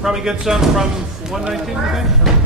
Probably get some from 119, I think.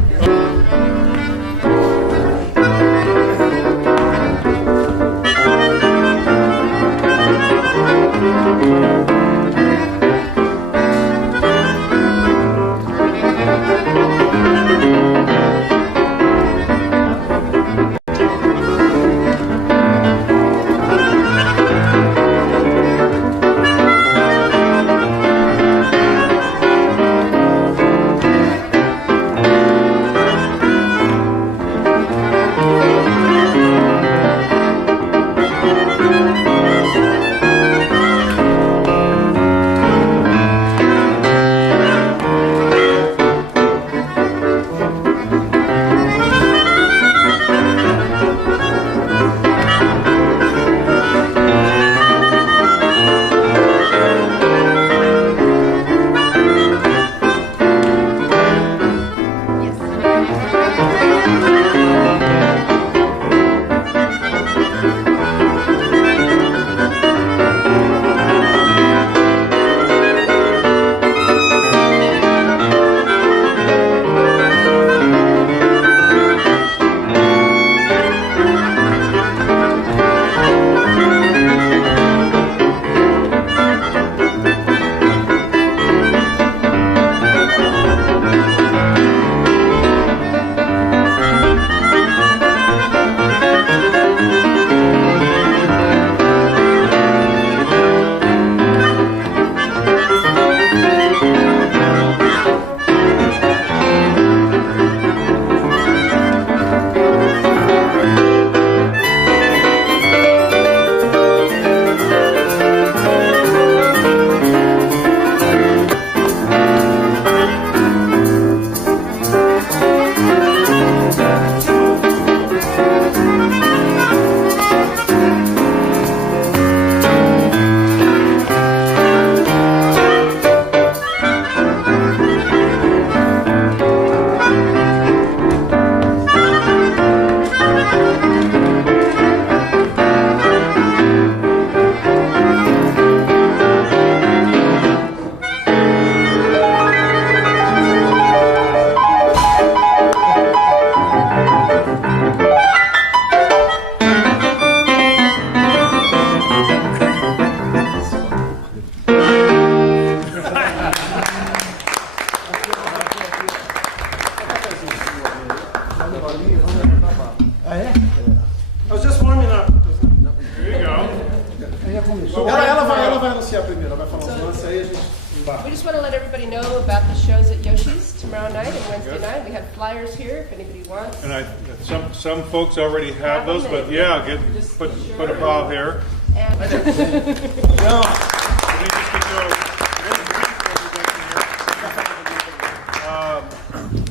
We just want to let everybody know about the shows at Yoshi's tomorrow night and Wednesday night. We have flyers here if anybody wants. And some folks already have those, but yeah, put a bow here. And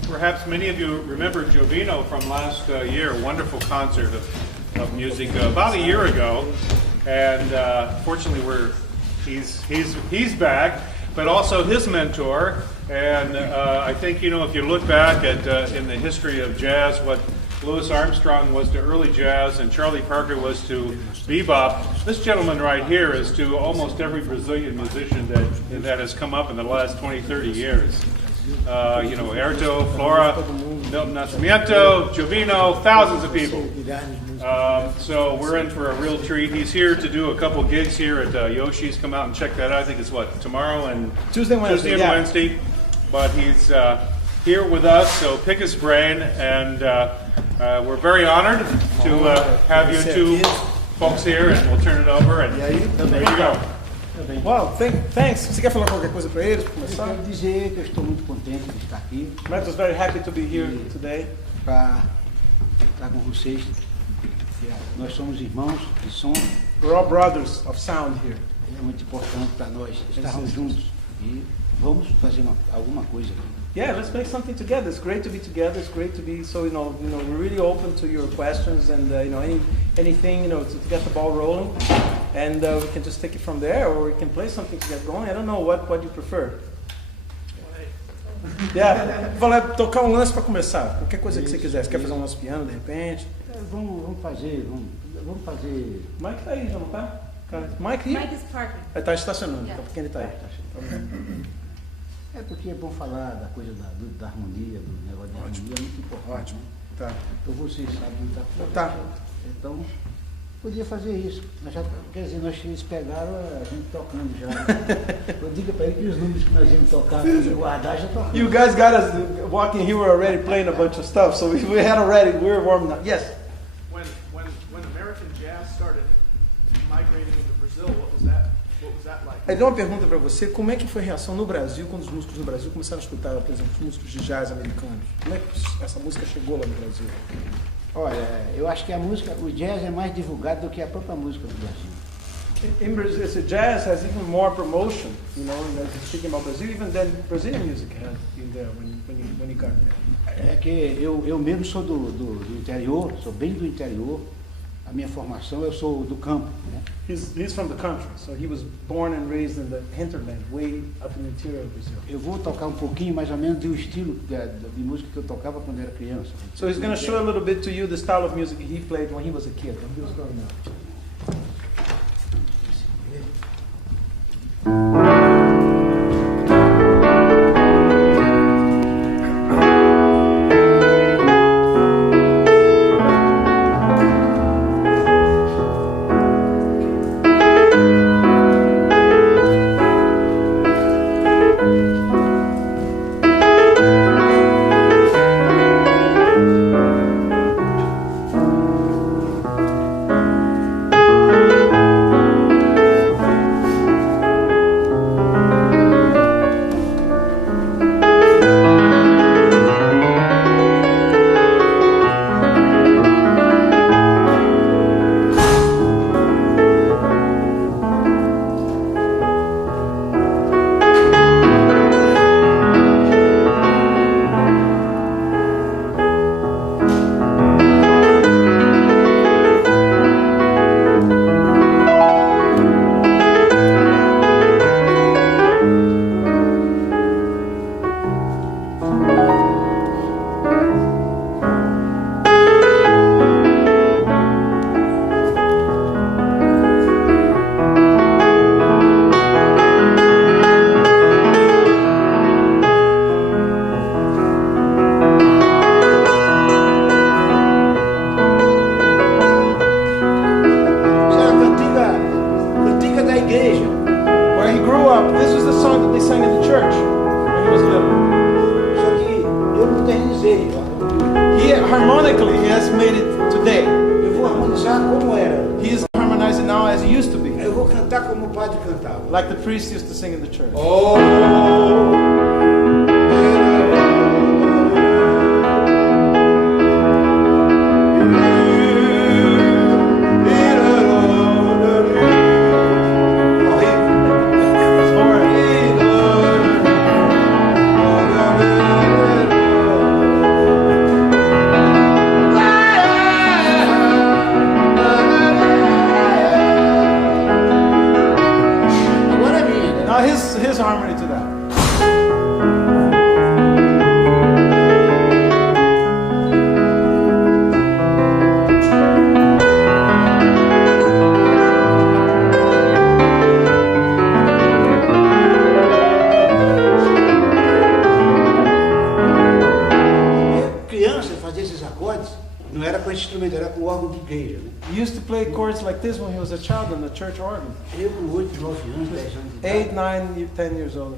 perhaps many of you remember Jovino from last year, a wonderful concert of music about a year ago, and fortunately he's back, but also his mentor. And I think, if you look back at in the history of jazz, what Louis Armstrong was to early jazz and Charlie Parker was to bebop, this gentleman right here is to almost every Brazilian musician that has come up in the last 20, 30 years. Erto, Flora, Milton Nascimento, Jovino, thousands of people. So we're in for a real treat. He's here to do a couple gigs here at Yoshi's. Come out and check that out. I think it's what, tomorrow and Tuesday and Wednesday. But he's here with us, so pick his brain. And we're very honored to have you two folks here, and we'll turn it over. And there you go. Well, thanks. Você quer falar qualquer coisa para eles? Eu quero dizer que eu estou muito contente de estar aqui. Hermeto's very happy to be here today. Para estar com vocês. Nós somos irmãos de som. We're all brothers of sound here. É muito importante para nós estarmos juntos e vamos fazer alguma coisa aqui. Yeah, let's make something together. It's great to be together. It's great to be so we're really open to your questions and anything to get the ball rolling, and we can just take it from there, or we can play something to get going. I don't know what you prefer. Yeah, tocar um lance para começar. Qualquer coisa que você quiser. Você quer fazer um nosso piano de repente? Vamos fazer. Mike tá aí, já não tá? Mike aí? Mike is parking. Ele tá estacionando, Yeah. então porque ele tá aí. É porque é bom falar da coisa da harmonia, do negócio da harmonia, é muito importante. Ótimo. Tá. Então vocês sabem muita coisa. Tá. Então, podia fazer isso. Quer dizer, eles pegaram a gente tocando já. Eu digo para ele que os números que nós íamos tocar, guardar, já tocamos. You guys got us walking here. We're already playing a bunch of stuff, so we were warming up. Yes. When American jazz started migrating into Brazil, what was that like? Aí dá uma pergunta para você: como é que foi a reação no Brasil quando os músicos no Brasil começaram a escutar, por exemplo, os músicos de jazz americanos? Como é que essa música chegou lá no Brasil? Olha, eu acho que o jazz é mais divulgado do que a própria música do Brasil. In Brazil, the jazz has even more promotion, and as speaking about Brazil, even than Brazilian music had in there when you got there. É que eu mesmo sou do interior, sou bem do interior. A minha formação, eu sou do campo, né? He's from the country, so he was born and raised in the hinterland, way up in the interior of Brazil. Eu vou tocar um pouquinho, mais ou menos, do estilo de música que eu tocava quando era criança. So he's going to show a little bit to you the style of music he played when he was a kid, when he was growing up. Harmonically, he has made it today. Eu vou harmonizar como era. He is harmonizing now as he used to be, Eu vou cantar como o padre cantava. like the priest used to sing in the church. Agora é minha, né? Now his harmony to that. play chords like this when he was a child on the church organ. Eu com 8, 9 anos, 10 anos de 8, idade. 9, 10 years old.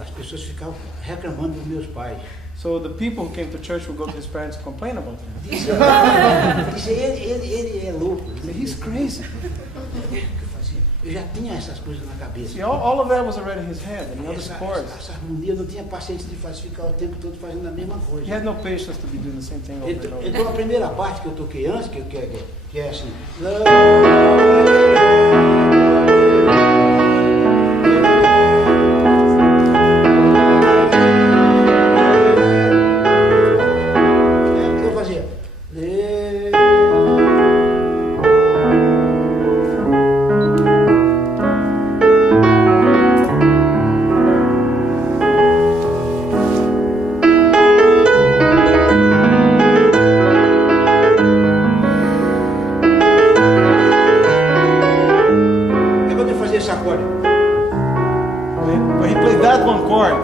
As pessoas ficavam reclamando dos meus pais. So the people who came to church would go to his parents and complain about him. Dizem, ele é louco. He's crazy. Eu já tinha essas coisas na cabeça. See, all of that was already in his head, and he knew the chords. Essa harmonia, eu não tinha paciência de ficar o tempo todo fazendo a mesma He coisa. had no patience to be doing the same thing over and over. Então a primeira parte que eu toquei antes, que é assim. Eu fazia. When he played that one chord,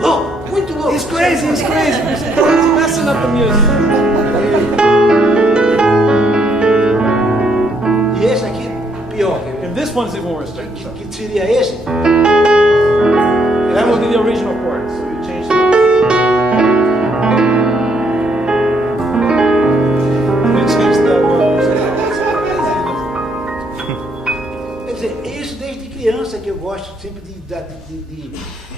Louco, muito louco. he's crazy. He's messing up the music. E esse aqui, pior. And this one's even worse. Que seria esse? That would be the original chord, so you changed it. You changed that one. Quer dizer, isso desde criança que eu gosto sempre de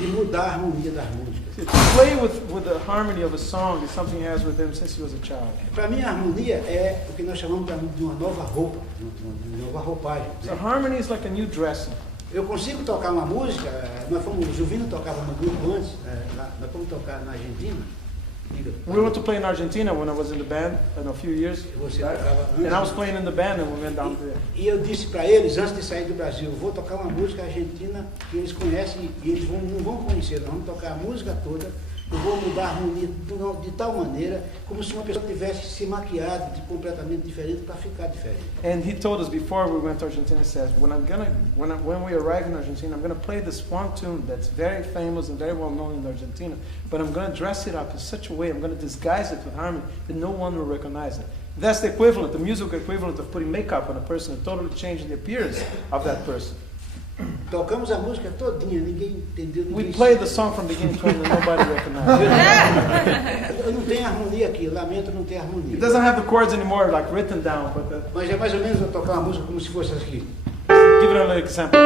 mudar a harmonia das músicas. To play with the harmony of a song is something he has with him since he was a child. Para mim, a harmonia é o que nós chamamos de uma nova roupa, de uma nova roupagem. So harmony is like a new dressing. Eu consigo tocar uma música, o Jovino tocava no grupo antes, nós fomos tocar na Argentina. We went to play in Argentina when I was in the band in a few years. Você tocava antes. And I was playing in the band and we went down there. E eu disse para eles, antes de sair do Brasil, eu vou tocar uma música argentina que eles conhecem e eles não vão conhecer. Nós vamos tocar a música toda, eu vou mudar a harmonia de tal maneira, como se uma pessoa tivesse se maquiado de completamente diferente para ficar diferente. And he told us before we went to Argentina, he says, when we arrive in Argentina, I'm going to play this one tune that's very famous and very well known in Argentina, but I'm going to dress it up in such a way, I'm going to disguise it with harmony that no one will recognize it. That's the equivalent, the musical equivalent of putting makeup on a person and totally changing the appearance of that person. Tocamos a música todinha, ninguém entendeu. We played the song from beginning to end and nobody recognized it. Eu não tenho harmonia aqui, lamento não ter harmonia. It doesn't have the chords anymore like written down, but Mas é mais ou menos eu tocar uma música como se fosse aqui. give it another example.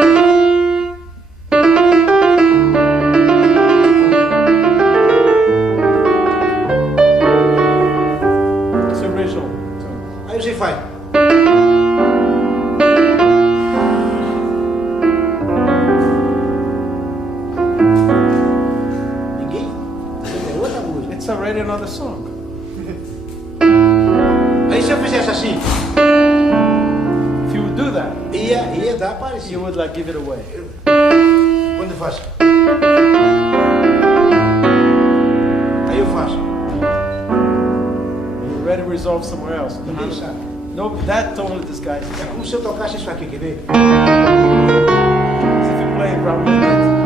It's the original tune. Aí você faz. Ninguém? É outra música. It's already another song. Aí se eu fizesse assim, If you would do that, ia dar you parecido. would like give it away. Quando eu faço. Aí eu faço. You already resolved somewhere else. Ninguém sabe. No, that totally disguises É it. como se eu tocasse isso aqui, quer ver? As if you play around midnight.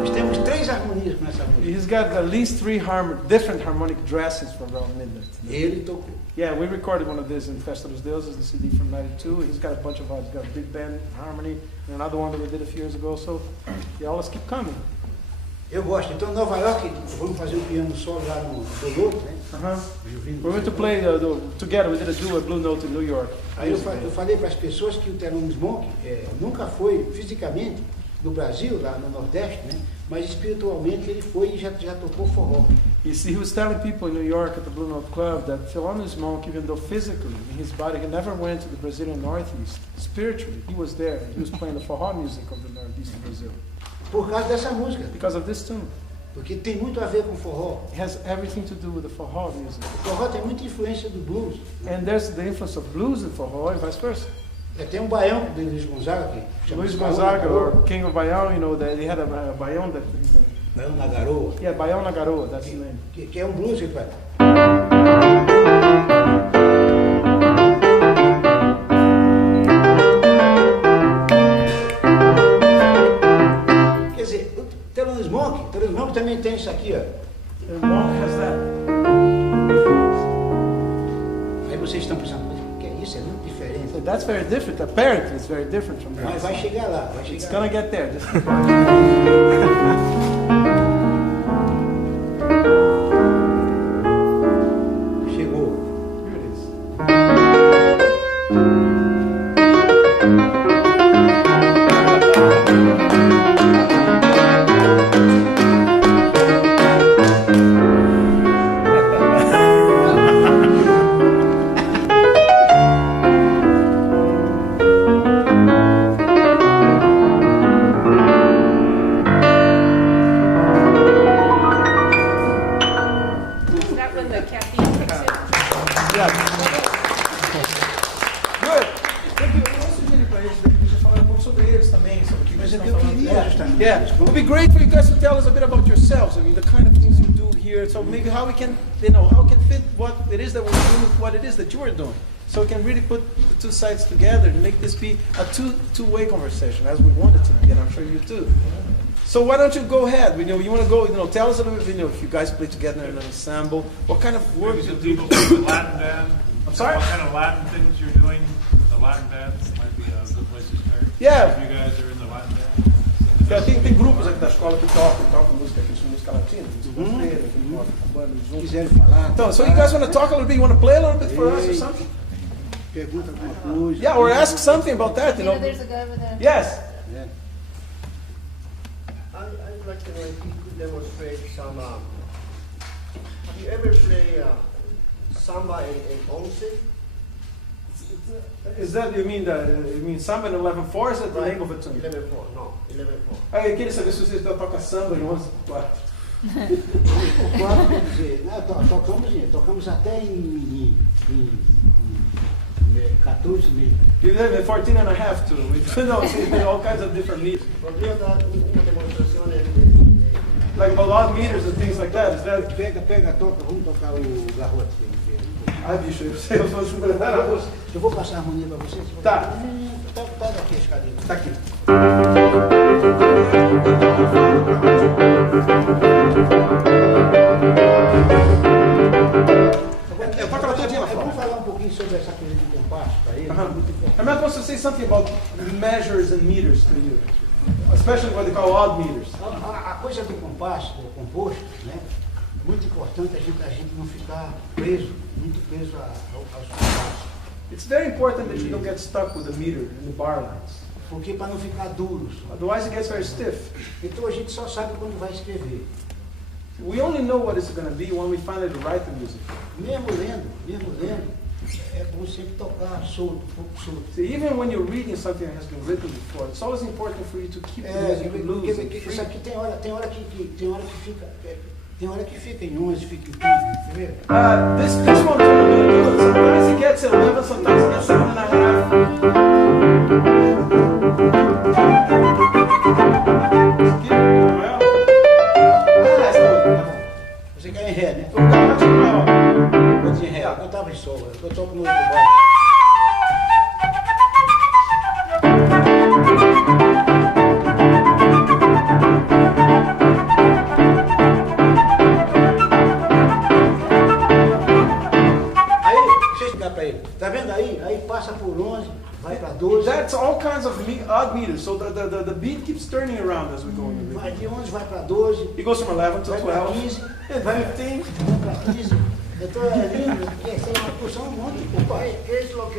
Nós temos 3 harmonias com essa música. He's got at least 3 different harmonic dressings for around midnight. Ele tocou. Yeah, we recorded one of these in Festa dos Deuses, the CD from '92. He's got a bunch of others. He's got a big band harmony, and another one that we did a few years ago. So they always keep coming. Eu gosto. Então, em Nova York, vamos fazer um piano solo lá no Dolores, né? We went to play together. We did a duo at Blue Note in New York. Aí eu falei para as pessoas que o Thelonious Monk nunca foi fisicamente no Brasil, lá no Nordeste, né? Mas espiritualmente ele foi e já tocou forró. You see, he was telling people in New York at the Blue Note Club that Thelonious Monk, even though physically in his body he never went to the Brazilian Northeast, spiritually he was there. He was playing the forró music of the Northeast of Brazil Por causa dessa música. because of this tune. Porque tem muito a ver com forró. It has everything to do with the forró music. O forró tem muita influência do blues. And there's the influence of blues in forró and vice versa. Tem um baião de Luiz Gonzaga aqui. Luiz Gonzaga, or King of Baião, you know, they had a baião that... Baião na Garoa. Yeah, Baião na Garoa, that's the name. Que é um blues que ele faz. Quer dizer, o Thelonious Monk também tem isso aqui, ó. The monk has that. Aí vocês estão pensando, mas o que é isso? É muito diferente. So that's very different. Apparently, it's very different from Mas that. vai chegar lá, vai It's chegar lá. gonna get there. Just Chegou. Here it is. Is that when the caffeine kicks in? Yeah. Good. Thank you. Eu vou sugerir para eles, a gente falar um pouco sobre eles também, sobre o que Mas eles é estão que eu falando. queria justamente. Yeah, it would be great for you guys to tell us a bit about yourselves. I mean, the kind of things you do here. So maybe how we can, how we can fit what it is that we're doing with what it is that you are doing. So we can really put the two sides together and make this be a two-way conversation, as we want it to be, and I'm sure you too. So why don't you go ahead? You want to go, tell us a little bit, if you guys play together in an ensemble, what kind of work Maybe you some do. people from the Latin band. I'm sorry? What kind of Latin things you're doing with the Latin band might be a good place to start. Yeah. If you guys are in the Latin band. Tem grupos aqui da escola que tocam música latina, música que tocam bandas Se juntos. quiserem falar. Então, so you guys want to talk a little bit? You want to play a little bit for us or something? Pergunta alguma coisa. Yeah, or ask something about that, You know, there's a guy over there. Yes. É. I'd like to know if you could demonstrate some. Have you ever played samba in once? Is that, you mean samba in 11/4? Is that the name of it to me? 11/4, no, 11/4. Ah, eu queria saber se vocês tocam samba em 11/4. O quadro, quer dizer, tocamos até em 14 meses. You live in 14 and a half too. It's been all kinds of different meters. Podría dar una demostración de Like about odd meters and things like that. Is that... Pega, toca, vamos tocar o garrote. Ah, bicho, eu vou superar a voz. Eu vou passar a harmonia para vocês. Tá. Tá daqui a escadinha. Tá aqui. Eu toco ela todinha lá fora. Vamos falar um pouquinho sobre essa coisa de compasso para ele. Uh-huh. Muito importante. I'm not supposed to say something about measures and meters to you, especially what they call odd meters. A coisa do compasso, do composto, né? Muito importante a gente não ficar muito preso aos compassos. It's very important that you don't get stuck with the meter and the bar lines. Porque para não ficar duros. Otherwise it gets very stiff. Então a gente só sabe quando vai escrever. We only know what it's going to be when we finally write the music. Mesmo lendo, é bom sempre tocar solto, um pouco solto. So even when you're reading something that has been written before, it's always important for you to keep the music loose and free. Isso aqui tem hora que fica em 11, fica em 15, entendeu? This one we're going to do it. Sometimes it gets 11, sometimes it gets 7.5. Você quer em ré, né? Well, Em ré, eu tava em sol, eu toco no 8 baixo. Tá vendo aí? Aí passa por 11, vai para 12. That's all kinds of odd meters. So the beat keeps turning around as we go in the Vai rhythm. de 11, vai para 12. It goes from 11 to Vai para 12, 15, 15. vai para 15. Eu tô lindo, tem uma porção, um monte de compasso. ¿Qué es lo que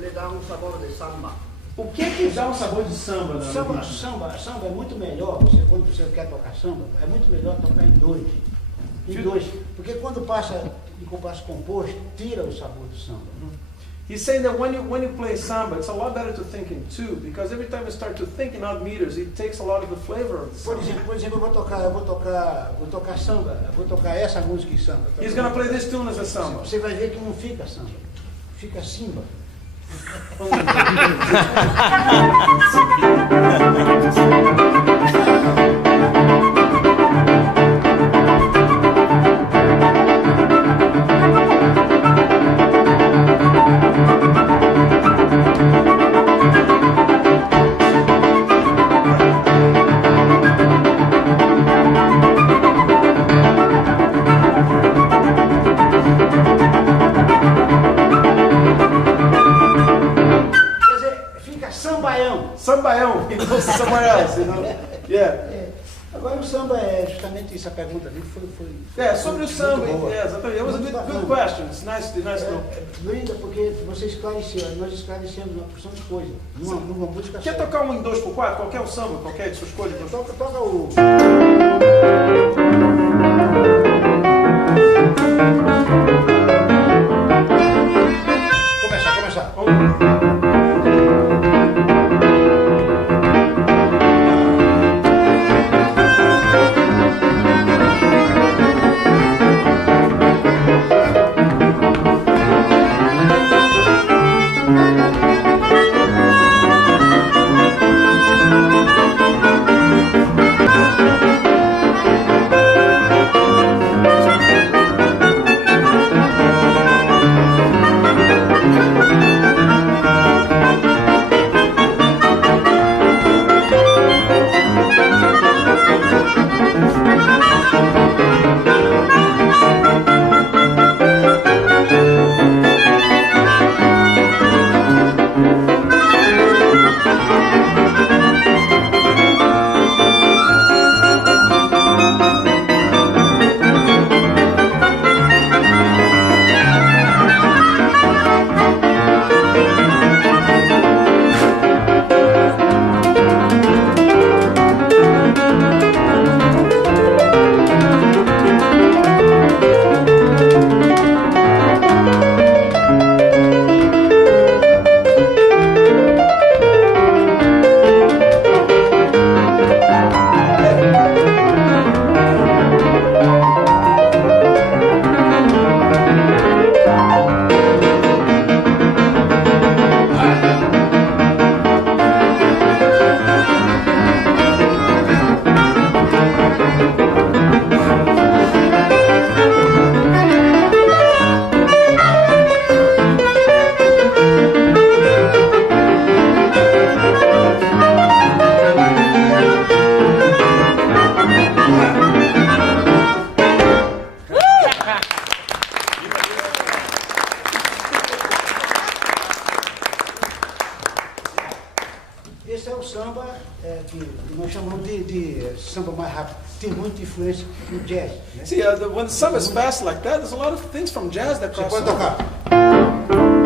le da un sabor de samba? O que dá um sabor de samba na Samba é muito melhor, quando você quer tocar samba, é muito melhor tocar em dois. Em dois. Porque quando passa de compasso composto, tira o sabor do samba. He's saying that when you play samba, it's a lot better to think in two, because every time you start to think in odd meters, it takes a lot of the flavor of the Por samba. exemplo, eu vou tocar samba, eu vou tocar essa música em samba. He's going to play this tune as a samba. Você vai ver que não fica samba, fica simba. Sambaião, it goes somewhere else, you know? Yeah. Agora o samba é justamente essa pergunta ali foi sobre o samba, muito boa. exatamente. It was a Muito good bacana. question. It's nice to know. Linda, porque você esclareceu, nós esclarecemos uma porção de coisas, numa música Quer só. tocar um em 2x4? Qualquer um samba, qualquer de sua escolha? Toca o... Começar. Esse é o samba que nós chamamos de samba mais rápido. Tem muita influência do jazz. Né? See, when the samba is fast like that, there's a lot of things from jazz that Você cross pode over. tocar.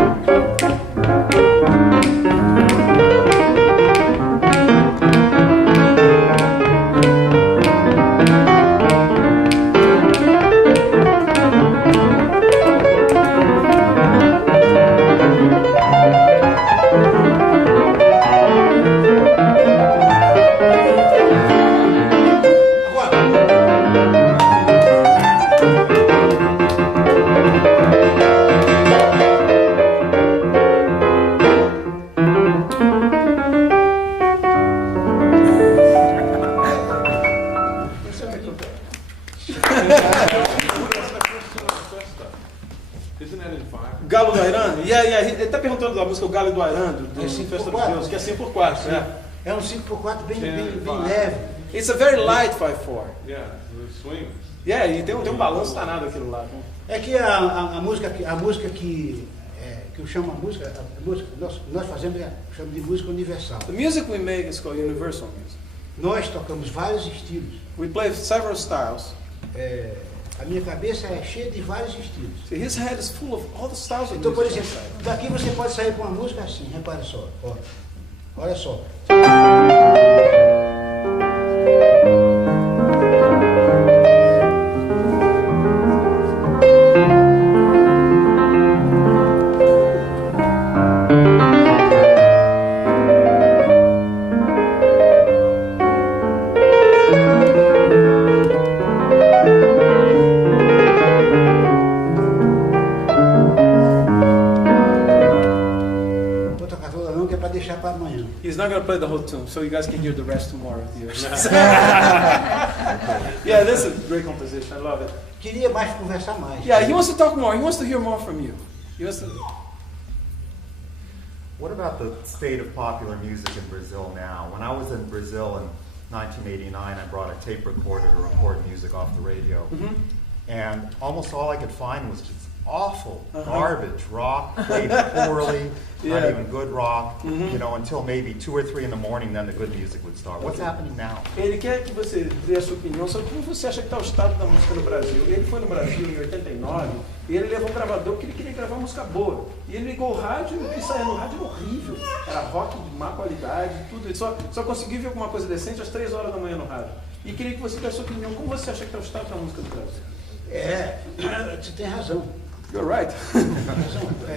Galo do Airando? Ele está perguntando da música O Galo do Airando, do É 5 Festa por dos 4. Deuses, que é 5x4. É um 5x4 bem leve. It's a very light 5/4. Yeah, the swing. E tem um balanço danado aquilo lá. É que a música que eu chamo nós fazemos, chamo de música universal. The music we make is called universal music. Nós tocamos vários estilos. We play several styles. A minha cabeça é cheia de vários estilos. See, his head is full of all the styles of Então, por music. exemplo, daqui você pode sair com uma música assim, repara só. Olha só. play the whole tune, so you guys can hear the rest tomorrow. Yeah, this is a great composition. I love it. Queria mais conversar mais. Yeah, he wants to talk more. He wants to hear more from you. He wants to... What about the state of popular music in Brazil now? When I was in Brazil in 1989, I brought a tape recorder to record music off the radio. Mm-hmm. And almost all I could find was just awful garbage rock, played poorly, not even good rock, you know, until maybe 2 or 3 in the morning, then the good music would start. What's happening now? Ele quer que você dê a sua opinião sobre como você acha que está o estado da música no Brasil. Ele foi no Brasil em 89 e ele levou um gravador porque ele queria gravar música boa. E ele ligou o rádio e o que saía no rádio era horrível. Era rock de má qualidade, tudo. Ele só conseguiu ver alguma coisa decente às 3 horas da manhã no rádio. E queria que você desse a sua opinião. Como você acha que está o estado da música do Brasil? Você tem razão. You're right.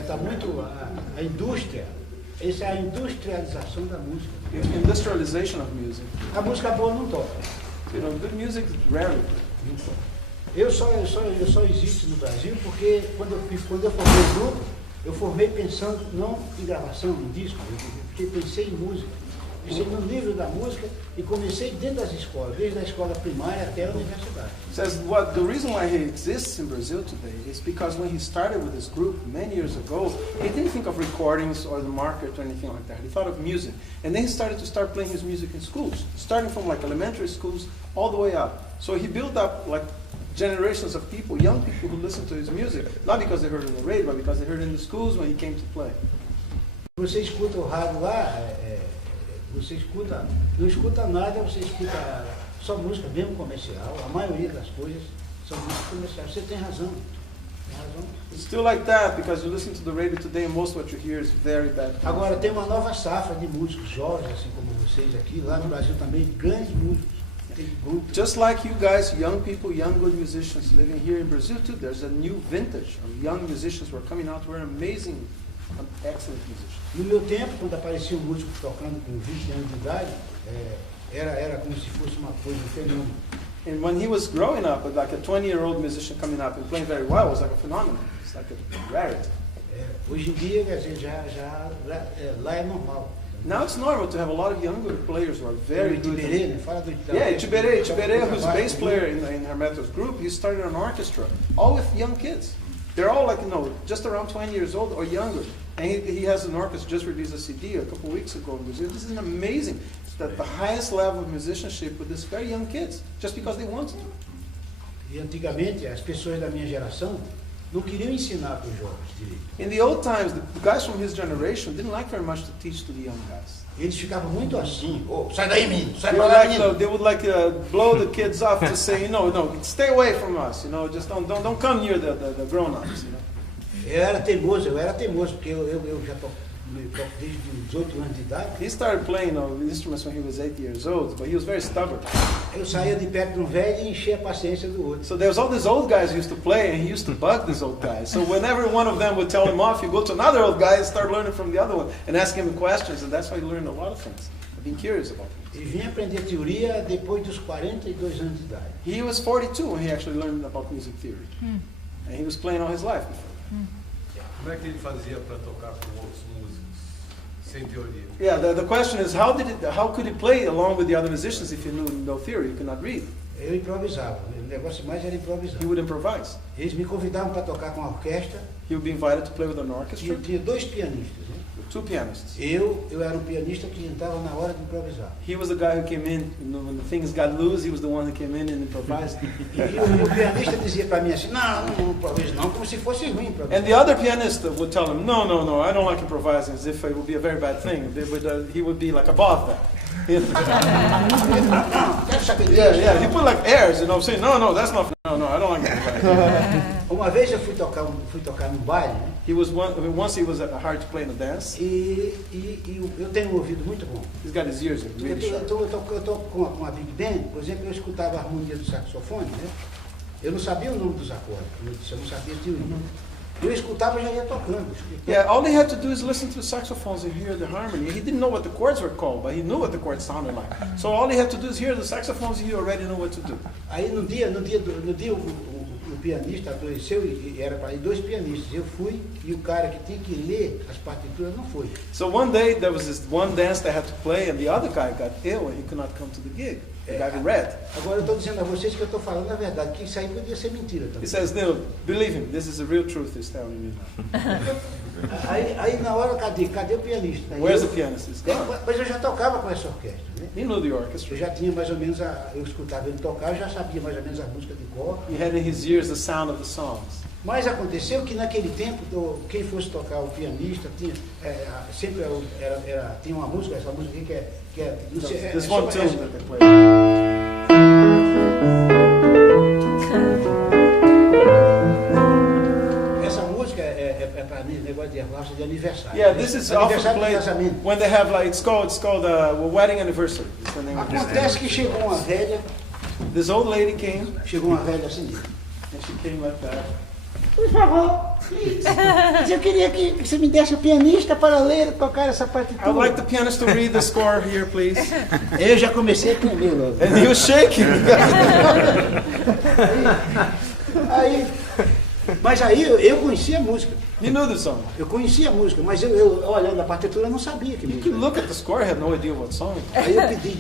Está muito a indústria. Essa é a industrialização da música. Industrialization of music. A música boa não toca. You know, good music is rare. Eu só existo no Brasil porque quando eu formei o grupo, eu formei pensando não em gravação, em disco, porque pensei em música. Pensei no nível da música e comecei dentro das escolas, desde a escola primária até a universidade. Says what the reason why he exists in Brazil today is because when he started with this group many years ago, he didn't think of recordings or the market or anything like that. He thought of music, and then he started playing his music in schools, starting from like elementary schools all the way up. So he built up like generations of people, young people who listened to his music, not because they heard it on the radio, but because they heard it in the schools when he came to play. Você escuta o rádio lá, não escuta nada, você escuta só música, mesmo comercial. A maioria das coisas são músicas comerciais. Você tem razão. It's still like that because you listen to the radio today and most of what you hear is very bad. Agora tem uma nova safra de músicos jovens, assim como vocês aqui, lá no Brasil também, grandes músicos. Just like you guys, young people, young good musicians living here in Brazil too, there's a new vintage of young musicians who are coming out who are amazing, excellent musicians. No meu tempo, quando apareciam músicos tocando com 20 anos de idade, era como se fosse uma coisa, um fenômeno. And when he was growing up, like a 20-year-old musician coming up and playing very well was like a phenomenon. It's like a rarity. Hoje em dia, quer dizer, lá é normal. Now it's normal to have a lot of younger players who are very good. Tiberê, né? Fala do Tiberê, who's a bass player in Hermeto's group, he started an orchestra, all with young kids. They're all like, just around 20 years old or younger. And he has an orchestra, just released a CD a couple of weeks ago in Brazil. This is amazing. It's at the highest level of musicianship with these very young kids, just because they want to. E antigamente, as pessoas da minha geração não queriam ensinar para os jovens direito. In the old times, the guys from his generation didn't like very much to teach to the young guys. Eles ficavam muito assim, sai daí menino, sai para lá menino. They would like blow the kids off to say, no, stay away from us, just don't come near the grown-ups, Eu era teimoso, porque eu já toco desde os 18 anos de idade. He started playing instruments when he was 8 years old, but he was very stubborn. Eu saía de perto de um velho e enchia a paciência do outro. So there's all these old guys who used to play, and he used to bug these old guys. So whenever one of them would tell him off, he'd go to another old guy and start learning from the other one, and ask him questions, and that's how he learned a lot of things. I've been curious about it. E vim aprender teoria depois dos 42 anos de idade. He was 42 when he actually learned about music theory. And he was playing all his life before. Como é que ele fazia para tocar com outros músicos sem teoria? Yeah, the question is how could he play along with the other musicians if he knew no theory? He could not read. Eu improvisava. O negócio mais era improvisar. He would improvise. Eles me convidavam para tocar com a orquestra. He would be invited to play with an orchestra. E tinha 2 pianistas, né? 2 pianists. Eu era um pianista que entrava na hora de improvisar. He was the guy who came in when the things got loose. He was the one who came in and improvised. E o pianista dizia para mim assim, não improvise não, como se fosse ruim improvisar. And the other pianist would tell him, no, I don't like improvising, as if it would be a very bad thing. He would be like above that. Yeah, he put like airs, saying, no, that's not, no, I don't like improvising. Uma vez eu fui tocar no baile, né? Once he was hard to play in a dance. E eu tenho um ouvido muito bom. He's got his ears really sharp. Eu toco com a Big Band, por exemplo, eu escutava a harmonia do saxofone, né? Eu não sabia o nome dos acordes, como eu disse, eu não sabia teoria. Eu escutava e já ia tocando. Yeah, all he had to do is listen to the saxophones and hear the harmony. He didn't know what the chords were called, but he knew what the chords sounded like. So all he had to do is hear the saxophones and he already knew what to do. Aí no dia o pianista adoeceu e era para ir 2 pianistas. Eu fui e o cara que tinha que ler as partituras não foi. So one day there was this one dance they had to play, and the other guy got ill and he could not come to the gig. The guy who read. Agora eu estou dizendo a vocês que eu estou falando a verdade, que isso aí podia ser mentira também. He says, "No, believe him, this is the real truth he's telling you." Aí na hora, cadê o pianista? Aí Where's the pianist? He's gone. Mas eu já tocava com essa orquestra, né? He knew the orchestra. Eu já tinha mais ou menos, eu escutava ele tocar, eu já sabia mais ou menos a música de cor. He had in his ears the sound of the songs. Mas aconteceu que naquele tempo, quem fosse tocar o pianista, tinha, sempre tinha uma música, essa música aqui que é não sei, This one tune that they play. essa música é para negócio de valsa de aniversário. Yeah, this is often Aniversário de played casamento. when they have like it's called wedding anniversary. It's the name of this. Acontece que chegou uma velha assim. And she came like that. Por favor, please. Eu queria que você me desse o pianista para ler, tocar essa partitura. I'd like the pianist to read the score here, please. Eu já comecei a tremer logo. And he was shaking. Mas aí eu conhecia a música. He knew the song. Eu conhecia a música, mas eu olhando a partitura não sabia que You música. could look at the score, had no idea what song. Aí eu pedi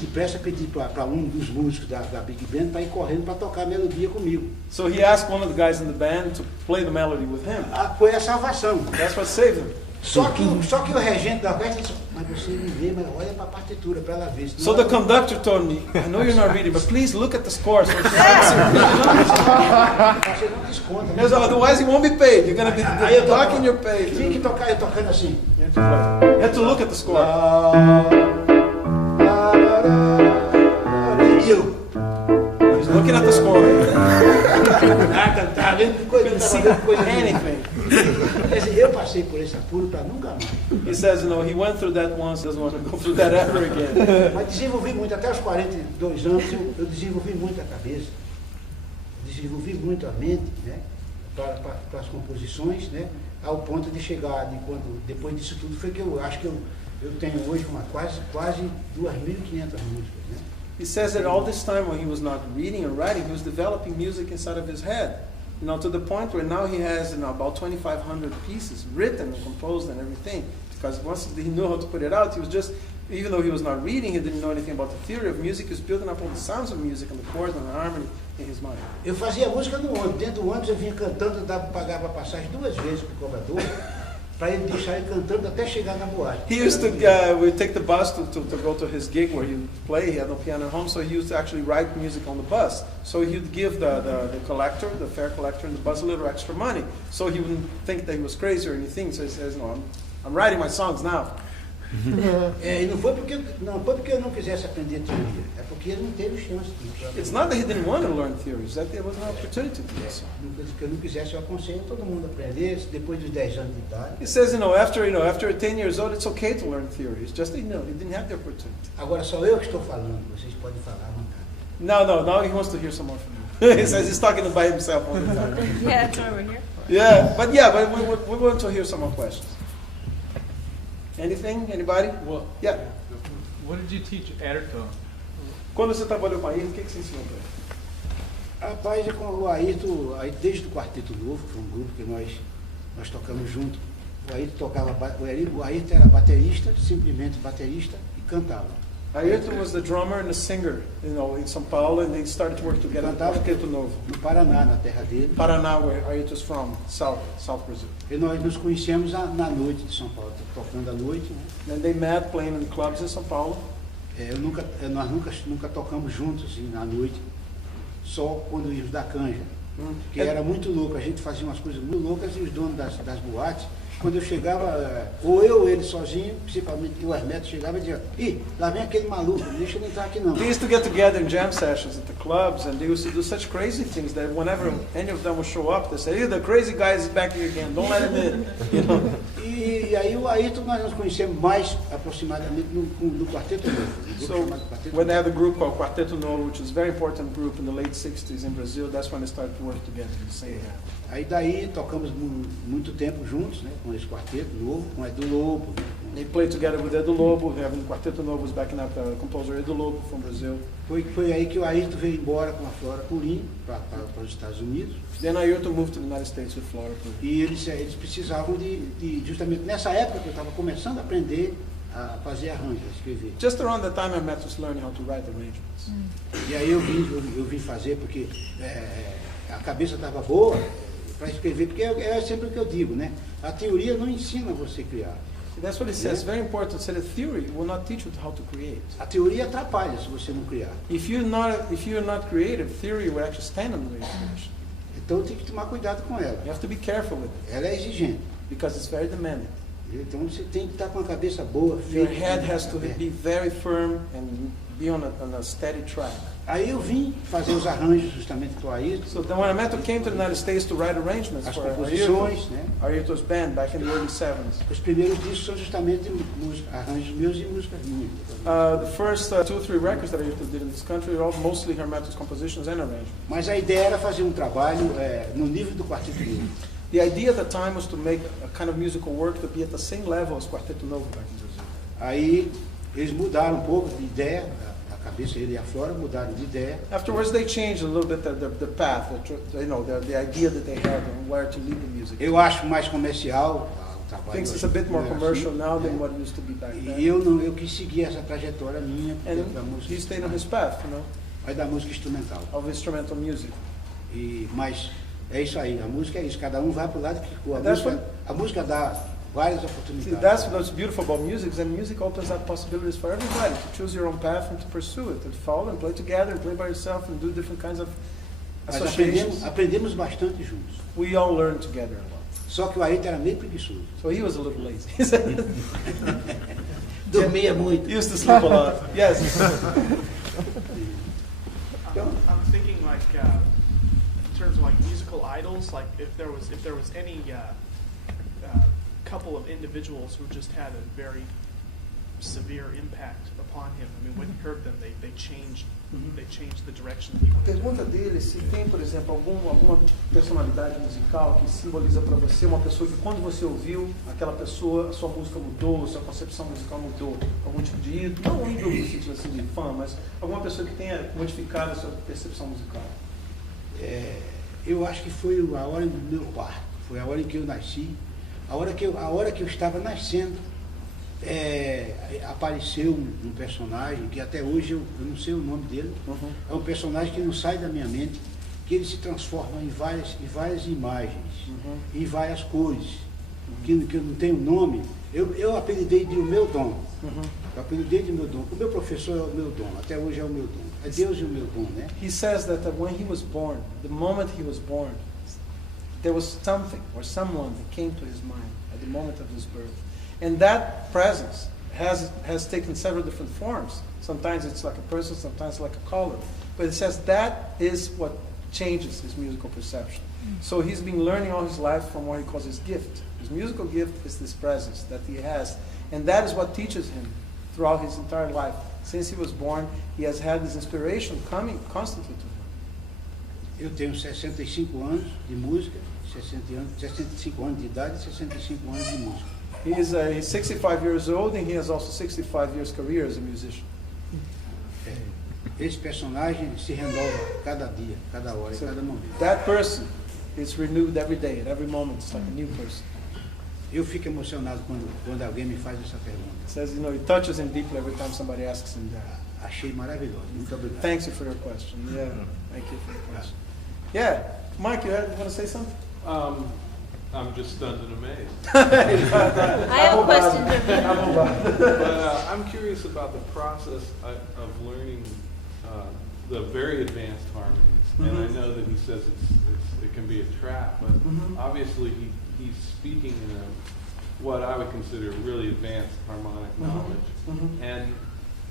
para um dos músicos da Big Band para ir correndo para tocar a melodia comigo. So he asked one of the guys in the band to play the melody with him. Foi a salvação. That's what saved him. Só que o regente da orquestra disse, mas você não vê, mas olha para a partitura para ela ver. So the conductor told me, I know you're not reading, but please look at the score. So Você não desconta. he goes, otherwise you won't be paid. You're going to be Aí eu talking your pay. tinha que tocar, eu tocando assim. You had to look at the score. E eu, He's looking at the score. tá vendo que coisa, Couldn't tá see vendo que coisa anything. Quer dizer, eu passei por esse apuro para nunca mais. He says, he went through that once, doesn't want to go through that ever again. Mas desenvolvi muito, até os 42 anos, eu desenvolvi muito a cabeça, desenvolvi muito a mente, né, para as composições, né, ao ponto de chegar, depois disso tudo, foi que eu acho que eu tenho hoje quase 2.500 músicas. Né. He says that all this time when he was not reading or writing, he was developing music inside of his head. To the point where now he has about 2,500 pieces written and composed and everything. Because once he knew how to put it out, he was just, even though he was not reading, he didn't know anything about the theory of music, he was building up all the sounds of music and the chords and the harmony in his mind. Eu fazia música no ônibus, dentro do ônibus eu vinha cantando, pagava passagem 2 vezes para o cobrador, para ele deixar ele cantando até chegar na boate. He used to, we take the bus to go to his gig where he would play. He had no piano at home, so he used to actually write music on the bus. So he would give the collector, the fare collector in the bus, a little extra money, so he wouldn't think that he was crazy or anything. So he says, I'm writing my songs now. E não foi porque eu não quisesse aprender teoria, é porque ele não teve chance. It's not that he didn't want to learn theories, that there was an opportunity to do so. Que eu não quisesse, eu aconselho todo mundo a aprender depois dos 10 anos de idade. He says, after 10 years old, it's okay to learn theories. Just he didn't have the opportunity. Agora só eu que estou falando, vocês podem falar à vontade. No, now he wants to hear some more from you. He says he's talking by himself all the time. Yeah, that's what we're here for. But we want to hear some more questions. Anything? Anybody? Well, Yeah. what did you teach Ayrton? Quando você trabalhou com a Ayrton, o que você ensinou para ele? Rapaz, com o Ayrton, desde o Quarteto Novo, que foi um grupo que nós tocamos junto, o Ayrton era baterista, simplesmente baterista, e cantava. Ayrton was the drummer and the singer, in São Paulo, and they started to work together in Cantava Quarteto Novo. no Paraná, na terra dele. Paraná, where Ayrton is from, South Brazil. E nós nos conhecemos na noite de São Paulo, tocando à noite. Né? Then they met playing in clubs in São Paulo. Nós nunca tocamos juntos assim, à noite, só quando íamos da canja. Que era muito louco, a gente fazia umas coisas muito loucas e os donos das boates, quando eu chegava, ou eu ou ele sozinho, principalmente o Hermeto chegava e dizia, lá vem aquele maluco, não deixa ele entrar aqui não. They used to get together in jam sessions at the clubs, and they used to do such crazy things that whenever any of them would show up, they say, the crazy guy is back here again, don't let him in. E aí o Ayrton nós nos conhecemos mais aproximadamente no Quarteto Novo. So when they had a group called Quarteto Novo, which is a very important group in the late 60s in Brazil, that's when they started to work together in the same band. Aí daí tocamos muito tempo juntos, né, com esse quarteto novo, com Edu Lobo. They played together with Edu Lobo, having Quarteto Novo was backing up the composer Edu Lobo from Brazil. Foi aí que o Ayrton veio embora com a Flora Purim para os Estados Unidos. Then Ayrton moved to the United States with Flora Purim. E eles precisavam justamente nessa época que eu estava começando a aprender a fazer arranjos, a escrever. Just around the time Hermeto was learning how to write arrangements. E aí eu vim fazer porque a cabeça estava boa para escrever, porque é sempre o que eu digo, né? A teoria não ensina você a criar. That's what he says. Very important. So the theory will not teach you how to create. A teoria atrapalha se você não criar. If you're not creative, theory will actually stand in the way of creation. Então tem que tomar cuidado com ela. You have to be careful with it Ela é exigente. because it's very demanding. Então você tem que estar com a cabeça boa, Your firme, head has to aberta. be very firm and be on a steady track. Aí eu vim fazer os arranjos justamente para o Ayrton, So then when Hermeto came to the United States to write arrangements as for composições, né? Ayrton's band back in the early 70s. Os primeiros discos são justamente arranjos meus e músicas minhas. The first 2 or 3 records that Ayrton did in this country are all mostly Hermeto's compositions and arrangements. Mas a ideia era fazer um trabalho no nível do Quarteto Novo. The idea at the time was to make a kind of musical work to be at the same level as Quarteto Novo back in Brazil. Aí eles mudaram um pouco de ideia, a cabeça, ele e a Flora mudaram de ideia. Afterwards, they changed a little bit the path, the idea that they had on where to lead the music. Eu acho mais comercial o trabalho. Things is a bit more não é commercial assim, now né? than what it used to be back E then. eu quis seguir essa trajetória minha dentro da And música, he stayed on his path, mas da música instrumental. of instrumental music. Mas é isso aí, a música é isso, cada um vai para o lado que ficou. That's A música dá várias See, oportunidades. that's what's beautiful about music, is that music opens up possibilities for everybody to choose your own path and to pursue it, and follow and play together and play by yourself and do different kinds of Mas associations. aprendemos bastante juntos. We all learn together a lot. Só que o Ayrton era meio preguiçoso. So he was a little lazy. Dormia muito. He used to sleep a lot. Yes. I'm thinking like in terms of like musical idols, like if there was any couple of individuals who just had a very severe impact upon him. I mean, when he heard them, they changed the direction he A wanted. pergunta dele se tem, por exemplo, alguma personalidade musical que simboliza para você uma pessoa que quando você ouviu aquela pessoa, a sua música mudou, a sua concepção musical mudou, algum tipo de ídolo, não um ídolo no sentido assim de fã, mas alguma pessoa que tenha modificado a sua percepção musical. Eu acho que foi a hora do meu parto, foi a hora em que eu nasci, a hora que eu estava nascendo, apareceu um personagem que até hoje eu não sei o nome dele. É um personagem que não sai da minha mente, que ele se transforma em várias imagens, em várias cores, que eu não tenho nome. Eu apelidei de o meu dom. Eu apelidei de meu dom. O meu professor é o meu dom, até hoje é o meu dom. É Deus e o meu dom, né? He says that when he was born, the moment he was born, there was something or someone that came to his mind at the moment of his birth. And that presence has taken several different forms. Sometimes it's like a person, sometimes like a color. But it says that is what changes his musical perception. So he's been learning all his life from what he calls his gift. His musical gift is this presence that he has. And that is what teaches him throughout his entire life. Since he was born, he has had this inspiration coming constantly to him. Eu tenho 65 anos de música, 65 anos de idade e 65 anos de música. He's 65 years old and he has also 65 years career as a musician. Esse personagem se renova cada dia, cada hora, So cada momento. that person is renewed every day, at every moment. It's like a new person. Eu fico emocionado quando alguém me faz essa pergunta. It says, it touches him deeply every time somebody asks him that. Achei maravilhoso. Muito obrigado. Thanks you for your question. Yeah, thank you for your question. Yeah, Mike, you want to say something? I'm just stunned and amazed. I have a question, Jovino. But I'm curious about the process of learning the very advanced harmonies. And I know that he says it can be a trap, but obviously he's speaking in what I would consider really advanced harmonic knowledge. And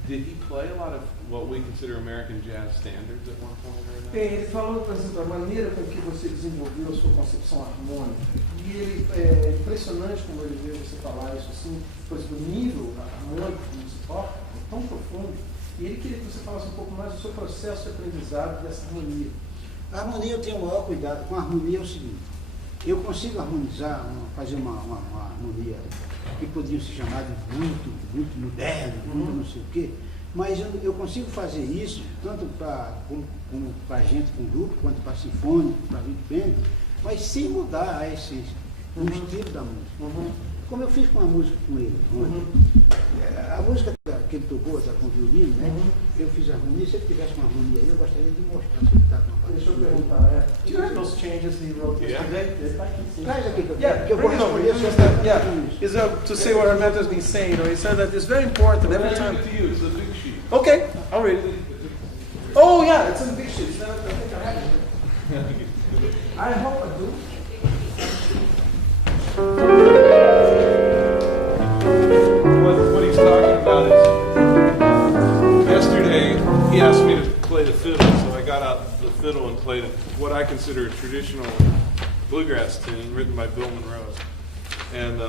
did he play a lot of what we consider American jazz standards at one point or another? Ele falou, por exemplo, a maneira com que você desenvolveu a sua concepção harmônica. E ele, é impressionante como ele vê você falar isso assim, pois o nível harmônico que você toca é tão profundo. E ele queria que você falasse um pouco mais do seu processo de aprendizado dessa harmonia. A harmonia eu tenho o maior cuidado. Com a harmonia é o seguinte: eu consigo harmonizar, fazer uma harmonia que poderia se chamar de muito moderno, muito não sei o quê, mas eu consigo fazer isso tanto para gente com grupo, quanto para sinfônico, para big band, mas sem mudar a essência, o estilo da música. Como eu fiz com a música com ele. A música que ele tocou, tá, com o violino, né? Eu fiz a harmonia. Se ele tivesse uma harmonia aí, eu gostaria de mostrar se ele está com uma Deixa eu perguntar, do you have those changes he wrote yesterday? Traz aqui que Yeah, eu vou bring it over. responder It's just sobre that, yeah, is to say what Hermeto has been saying. He said that it's very important every time. To you, it's a big sheet. Okay, I'll read it. Oh yeah, it's in the big sheets. I think I have it. I hope I do. What he's talking about is, yesterday he asked me to play the fiddle, so I got out the fiddle and played what I consider a traditional bluegrass tune written by Bill Monroe. And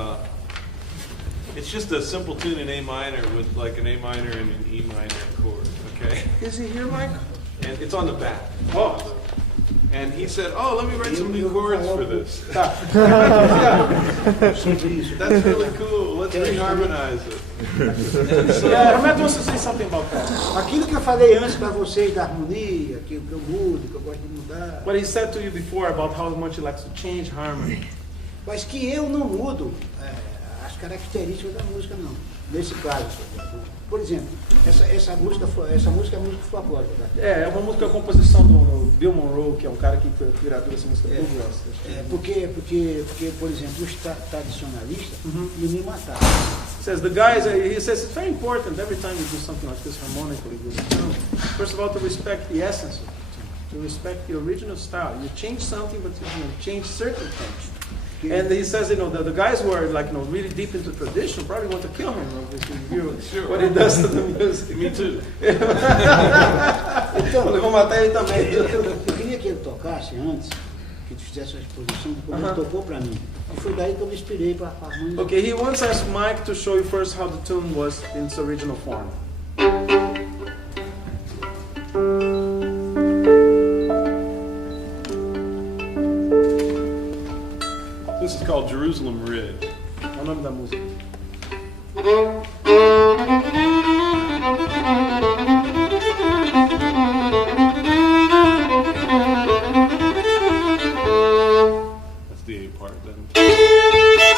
it's just a simple tune in A minor with like an A minor and an E minor chord, okay? Is he here, Mike? And it's on the back. Oh. And he said, oh, let me write some new chords for this. That's really cool. Let's reharmonize it. Yeah, Hermeto wants to say something about that. aquilo que eu falei antes para vocês da harmonia, que eu mudo, que eu gosto de mudar, What he said to you before about how much he likes to change harmony. mas que eu não mudo as características da música, não. Nesse caso, por exemplo, essa música é música folclórica. Tá? É uma música, a composição do Bill Monroe, que é um cara que foi criador dessa música bluegrass. Porque, por exemplo, os tradicionalistas iam me matar. Says the guys, he says it's very important every time you do something like this harmonically. First of all, to respect the essence of it, to respect the original style. You change something, but you change certain things. And he says, the guys who are like, really deep into tradition probably want to kill him if you hear what he does to the music. Me too. Então, Eu vou matar ele também. eu queria que ele tocasse antes, que ele fizesse a exposição, como ele tocou para mim. E foi daí que eu me inspirei para a harmonia. Okay, he once asked Mike to show you first how the tune was in its original form. This is called Jerusalem Ridge. É o nome da música. That's the A part then.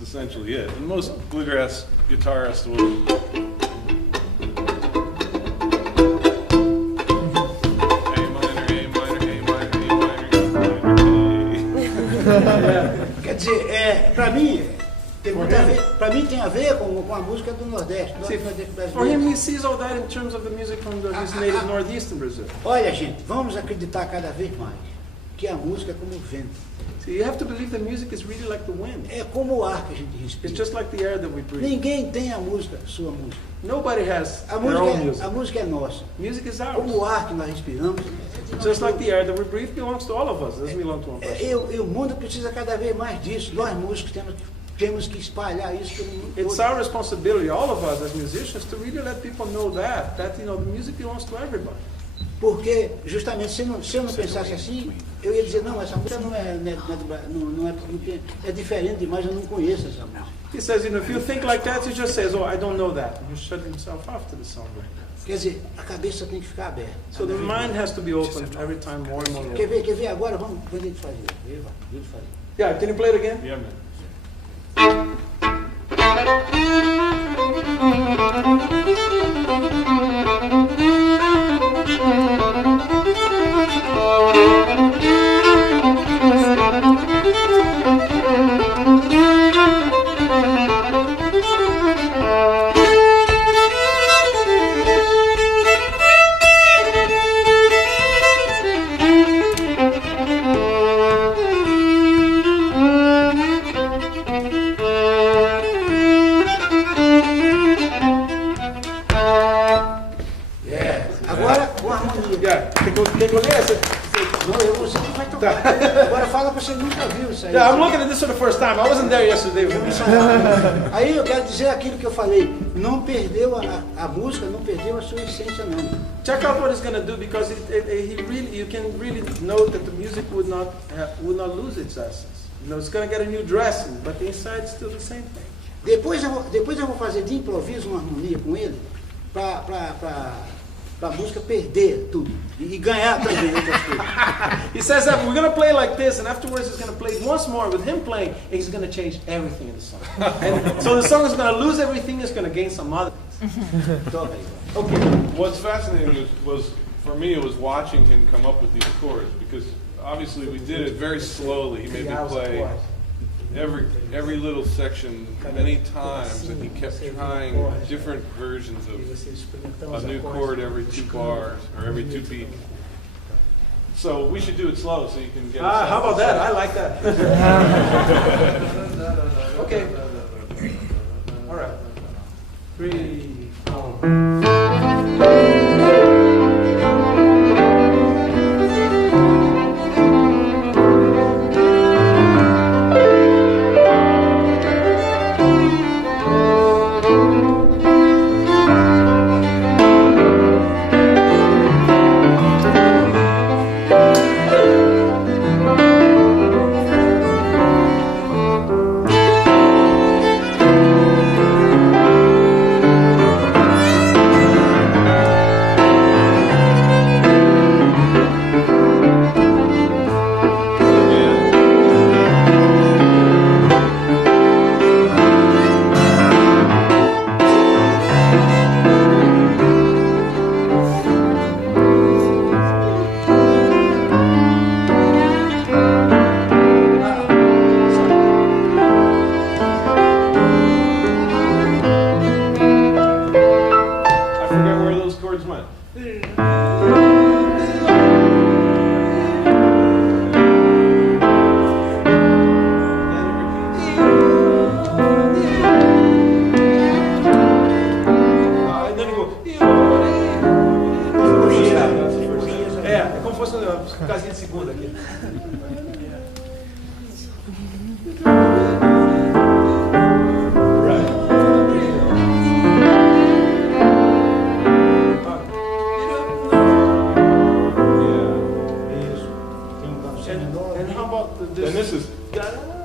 Essentially it. And most bluegrass guitarists will. A minor, A minor, A minor, A minor, A minor, Quer dizer, para mim, tem a ver com a música do Nordeste. See, for him, he sees all that in terms of the music from his native Northeastern Brazil. Olha, gente, vamos acreditar cada vez mais que a música é como o vento. See, you have to believe that music is really like the wind. É como o ar que a gente It's respira. just like the air that we breathe. Ninguém tem a música, sua música. Nobody has A their own música, music. a música é nossa. Music is Como o ours. ar que nós respiramos. Just like the air that we breathe belongs to all of us. Doesn't belong to one person. O mundo precisa cada vez mais disso. Nós músicos temos que espalhar isso pelo mundo It's todo. our responsibility, all of us as musicians, to really let people know that the music belongs to everybody. Porque, justamente, se eu não pensasse assim, eu ia dizer, não, essa música é diferente demais, eu não conheço essa música. He says, if you think like that, he just says, oh, I don't know that. You shut himself off to the song. Quer dizer, a cabeça tem que ficar aberta. So the mind has to be open every time more and more. Quer ver agora? Vamos a gente fazer. Vamos fazer. Yeah, can you play it again? Yeah, man. ensaiar. Yeah, I'm looking at this for the first time. I wasn't there yesterday. Vamos ensaiar. Aí eu quero dizer aquilo que eu falei. Não perdeu a música, não perdeu a sua essência, não. Check out what he's going to do, because you can really note that the music would not lose its essence. You know, it's going to get a new dressing, but the inside is still the same thing. Depois eu vou fazer de improviso uma harmonia com ele, para a música perder tudo e ganhar também outras coisas. He says that we're going to play like this, and afterwards he's going to play once more with him playing, and he's going to change everything in the song. And so the song is going to lose everything, it's going to gain some other things. Okay. What's fascinating was for me, it was watching him come up with these chords, because obviously we did it very slowly. He made me play every little section many times, and he kept trying different versions of a new chord every 2 bars or every 2 beats. So we should do it slow so you can get. How about that? I like that. Okay. All right. 3, 4.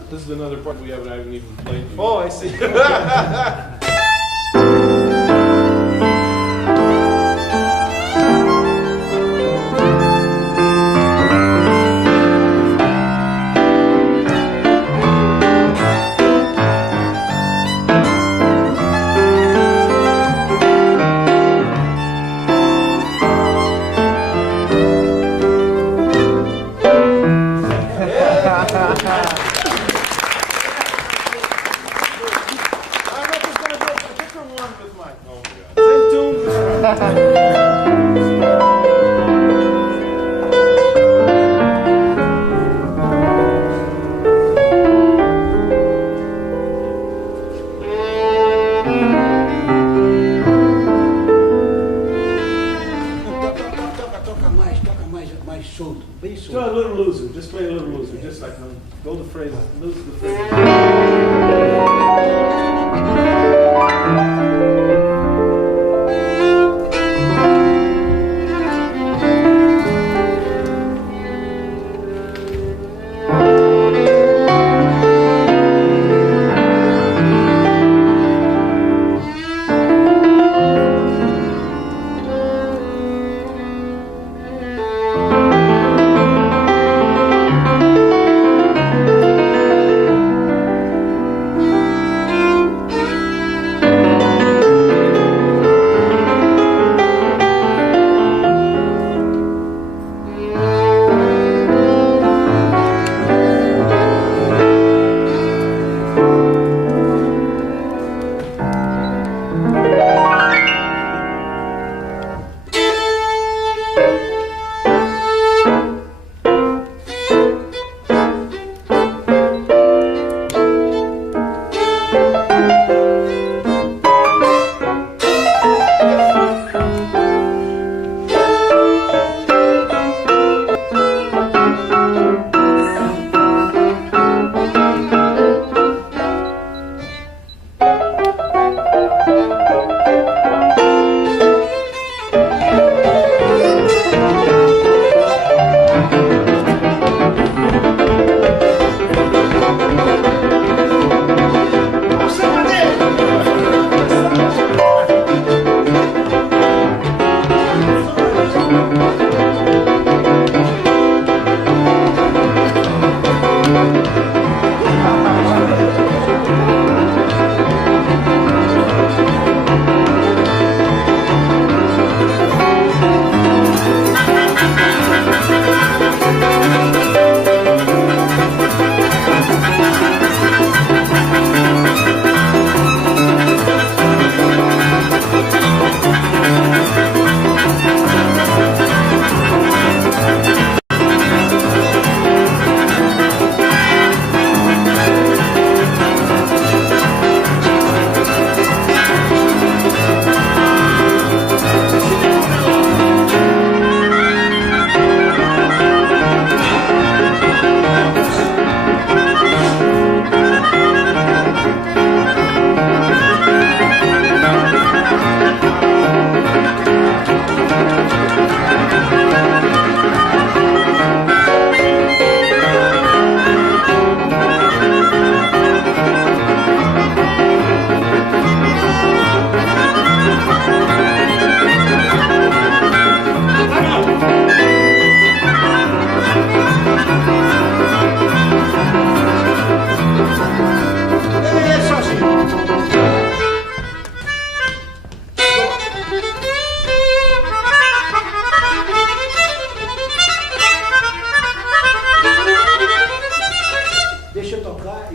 This is another part I haven't even played. Oh, I see.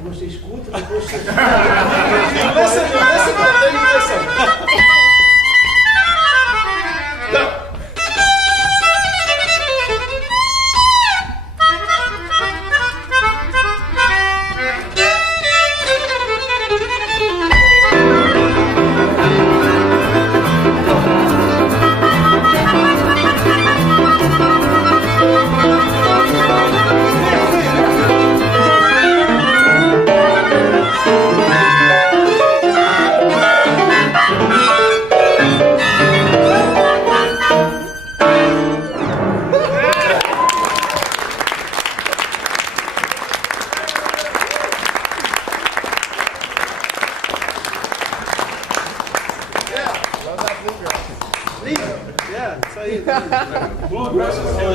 você escuta, depois você...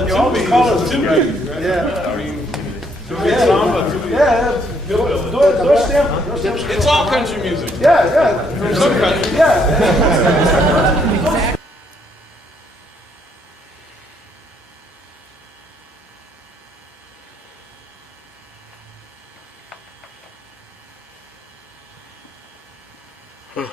You all be colors too, right? Yeah. I mean, samba too. Yeah, dois tempos. It's all country music. Yeah. Some country. Yeah. Huh.